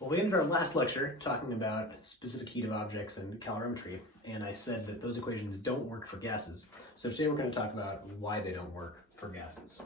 Well, we ended our last lecture talking about specific heat of objects and calorimetry, and I said that those equations don't work for gases. So today we're going to talk about why they don't work for gases.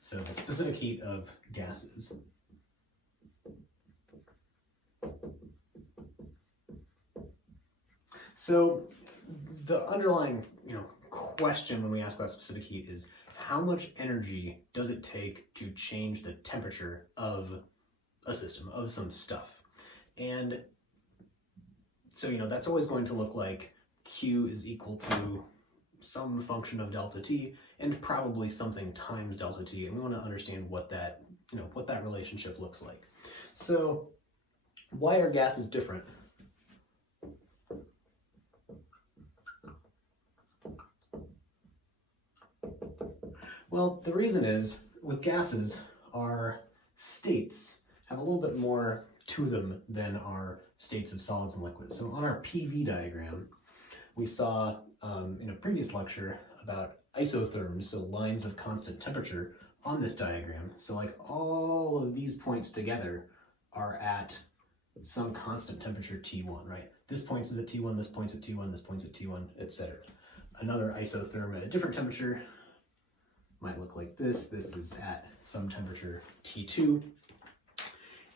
So the specific heat of gases. So the underlying, question when we ask about specific heat is how much energy does it take to change the temperature of a system, of some stuff? And so, that's always going to look like Q is equal to some function of delta T and probably something times delta T. And we want to understand what that, what that relationship looks like. So why are gases different? Well, the reason is with gases, our states have a little bit more to them than our states of solids and liquids. So on our PV diagram, we saw in a previous lecture about isotherms, so lines of constant temperature on this diagram. So like all of these points together are at some constant temperature T1, right? This point is at T1, this point's at T1, this point's at T1, etc. Another isotherm at a different temperature might look like this. This is at some temperature T2.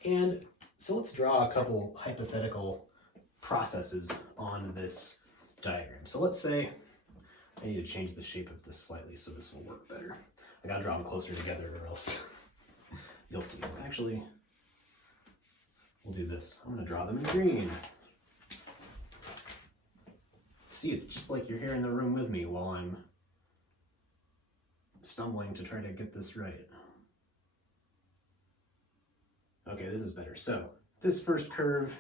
And so let's draw a couple hypothetical processes on this diagram. So let's say, I need to change the shape of this slightly so this will work better. I gotta draw them closer together or else you'll see. Actually, we'll do this. I'm gonna draw them in green. See, it's just like you're here in the room with me while I'm stumbling to try to get this right. Okay, this is better. So this first curve,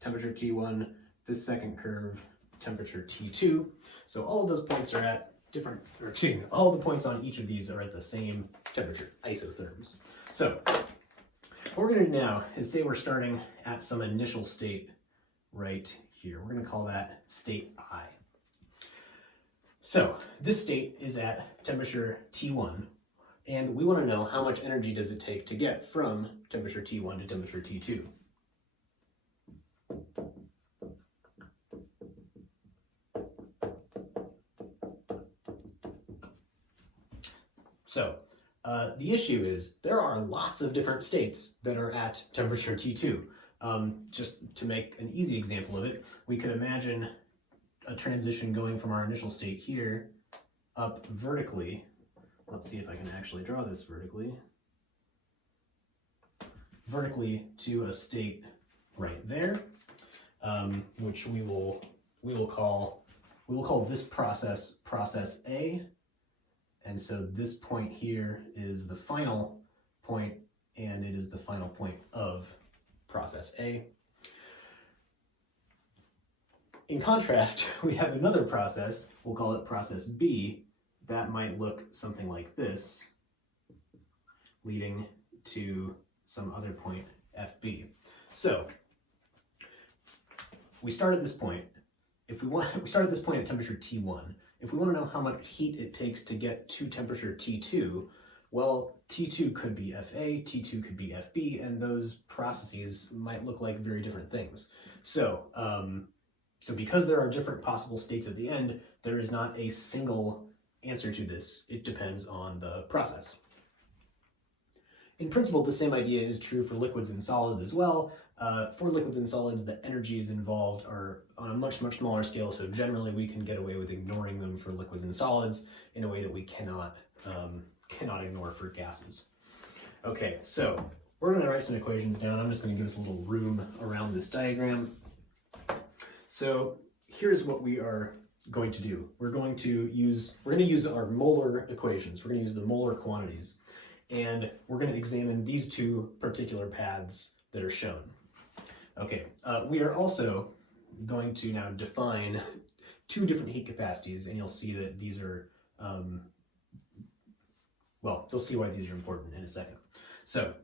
temperature T1, this second curve, temperature T2. So all of those points are at different, or excuse me, all the points on each of these are at the same temperature, isotherms. So what we're going to do now is say we're starting at some initial state right here. We're going to call that state I. So this state is at temperature T1, and we want to know how much energy does it take to get from temperature T1 to temperature T2. So the issue is there are lots of different states that are at temperature T2. Just to make an easy example of it, we could imagine a transition going from our initial state here up vertically. Let's see if I can actually draw this vertically. Vertically to a state right there, which we will call this process process A. And so this point here is the final point, and it is the final point of process A. In contrast, we have another process, we'll call it process B, that might look something like this, leading to some other point FB. So we start at this point. We start at this point at temperature T1. If we want to know how much heat it takes to get to temperature T2, well, T2 could be FA, T2 could be FB, and those processes might look like very different things. So because there are different possible states at the end, there is not a single answer to this. It depends on the process. In principle, the same idea is true for liquids and solids as well. For liquids and solids, the energies involved are on a much, much smaller scale, so generally we can get away with ignoring them for liquids and solids in a way that we cannot ignore for gases. Okay, so we're going to write some equations down. I'm just going to give us a little room around this diagram. So here's what we are going to do. We're going to use our molar equations. We're going to use the molar quantities, and we're going to examine these two particular paths that are shown. Okay, we are also going to now define two different heat capacities, and you'll see that these are, well, you'll see why these are important in a second. So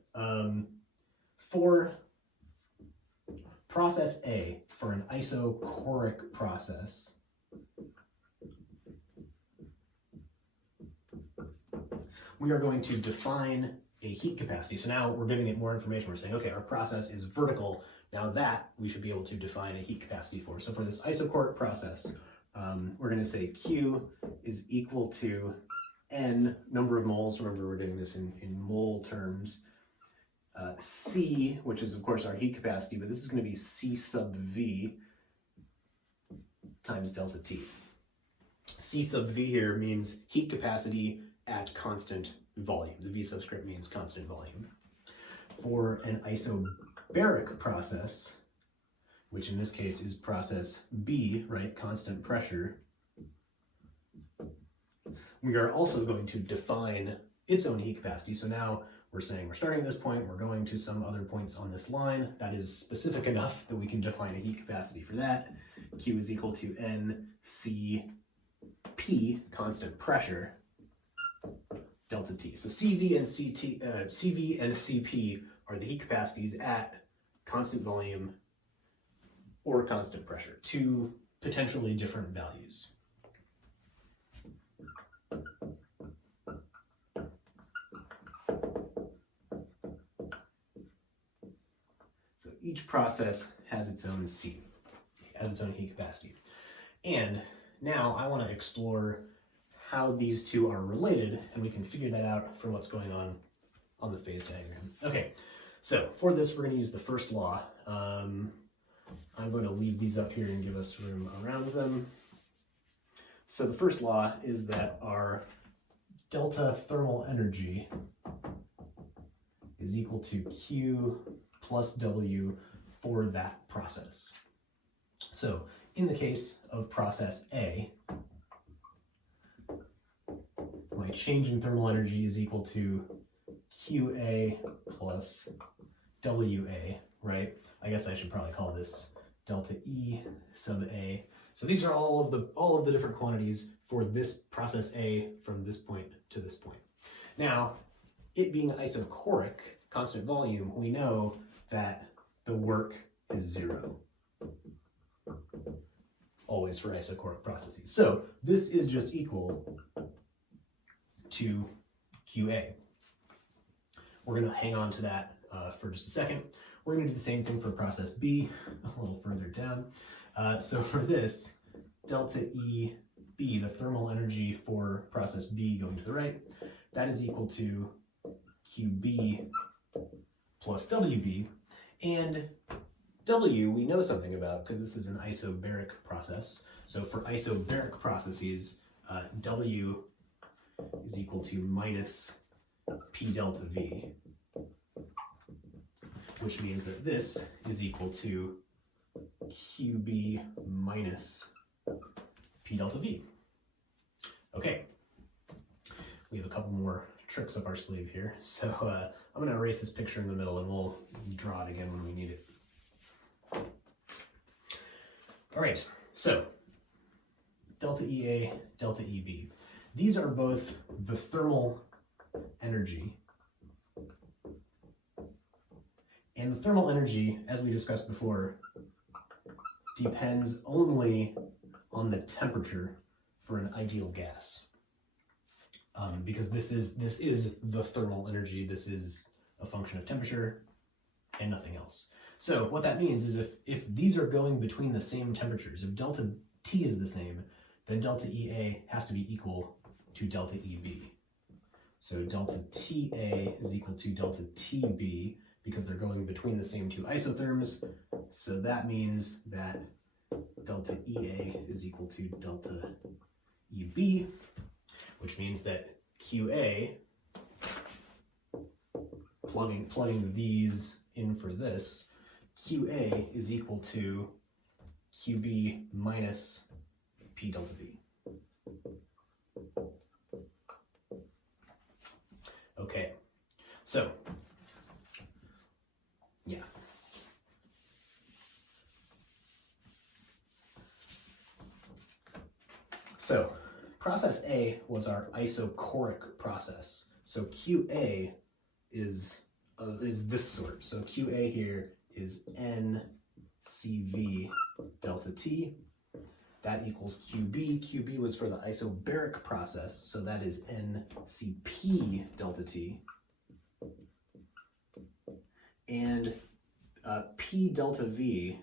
for process A, for an isochoric process, we are going to define a heat capacity. So now we're giving it more information. We're saying, okay, our process is vertical. Now that we should be able to define a heat capacity for. So for this isochoric process, we're going to say Q is equal to N number of moles. Remember, we're doing this in mole terms. C, which is of course our heat capacity, but this is going to be C sub V times delta T. C sub V here means heat capacity at constant volume. The V subscript means constant volume. For an isobaric process, which in this case is process B, right, constant pressure, we are also going to define its own heat capacity. So now we're saying we're starting at this point, we're going to some other points on this line. That is specific enough that we can define a heat capacity for that. Q is equal to NCP, constant pressure, delta T. So CV and CV and CP are the heat capacities at constant volume or constant pressure, two potentially different values. So each process has its own C, has its own heat capacity. And now I want to explore how these two are related, and we can figure that out from what's going on the phase diagram. Okay, so for this, we're going to use the first law. I'm going to leave these up here and give us room around them. So the first law is that our delta thermal energy is equal to Q plus W for that process. So in the case of process A, my change in thermal energy is equal to QA plus WA, right? I guess I should probably call this delta E sub A. So these are all of the different quantities for this process A from this point to this point. Now, it being isochoric, constant volume, we know that the work is 0. Always for isochoric processes. So this is just equal to QA. We're going to hang on to that for just a second. We're going to do the same thing for process B a little further down. So for this, delta EB, the thermal energy for process B going to the right, that is equal to QB plus WB. And W we know something about because this is an isobaric process. So for isobaric processes, W is equal to minus P delta V, which means that this is equal to QB minus P delta V. Okay, we have a couple more tricks up our sleeve here. So I'm going to erase this picture in the middle and we'll draw it again when we need it. All right, so delta EA, delta EB. These are both the thermal energy. And the thermal energy, as we discussed before, depends only on the temperature for an ideal gas. Because this is the thermal energy, this is a function of temperature and nothing else. So what that means is if these are going between the same temperatures, if delta T is the same, then delta EA has to be equal to delta EB. So delta TA is equal to delta TB because they're going between the same two isotherms. So that means that delta EA is equal to delta EB, which means that QA, plugging these in for this, QA is equal to QB minus P delta V. Okay, so, yeah. So, process A was our isochoric process. So QA is this sort. So QA here is NCV delta T. That equals QB. QB was for the isobaric process, so that is NCP delta T. And P delta V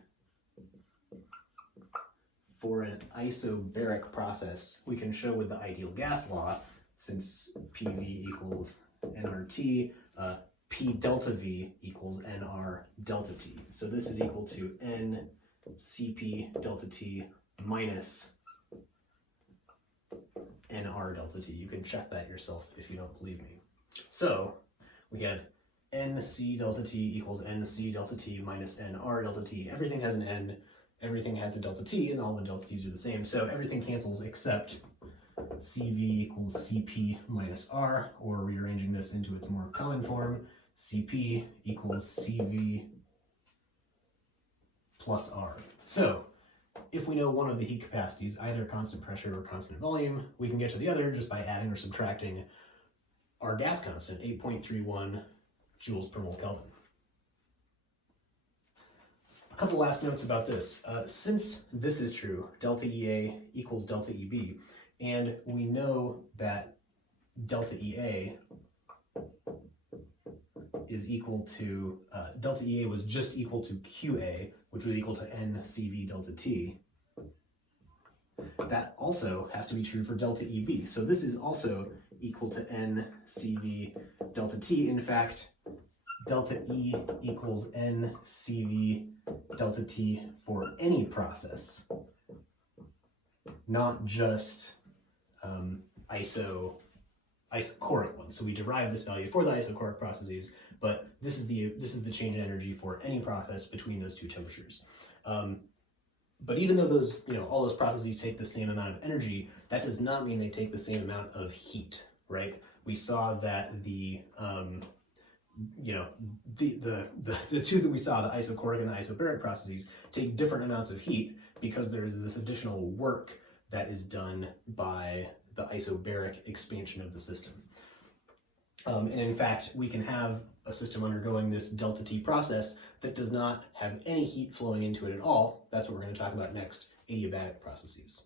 for an isobaric process, we can show with the ideal gas law, since PV equals nRT, P delta V equals nR delta T. So this is equal to N Cp delta T minus nR delta T. You can check that yourself if you don't believe me. So we have NC delta T equals NC delta T minus nR delta T. Everything has an N, everything has a delta T, and all the delta T's are the same. So everything cancels except Cv equals Cp minus R, or rearranging this into its more common form, Cp equals Cv plus R. So if we know one of the heat capacities, either constant pressure or constant volume, we can get to the other just by adding or subtracting our gas constant, 8.31 joules per mole Kelvin. A couple last notes about this. Since this is true, delta EA equals delta EB, and we know that delta EA is equal to, delta EA was just equal to QA, which was equal to NCV delta T. That also has to be true for delta EB. So this is also equal to NCV delta T. In fact, delta E equals NCV delta T for any process, not just isochoric ones. So we derive this value for the isochoric processes, but this is the change in energy for any process between those two temperatures. But even though those, all those processes take the same amount of energy, that does not mean they take the same amount of heat, right? We saw that the two that we saw, the isochoric and the isobaric processes, take different amounts of heat because there is this additional work that is done by the isobaric expansion of the system. And in fact, we can have a system undergoing this delta T process that does not have any heat flowing into it at all. That's what we're going to talk about next, adiabatic processes.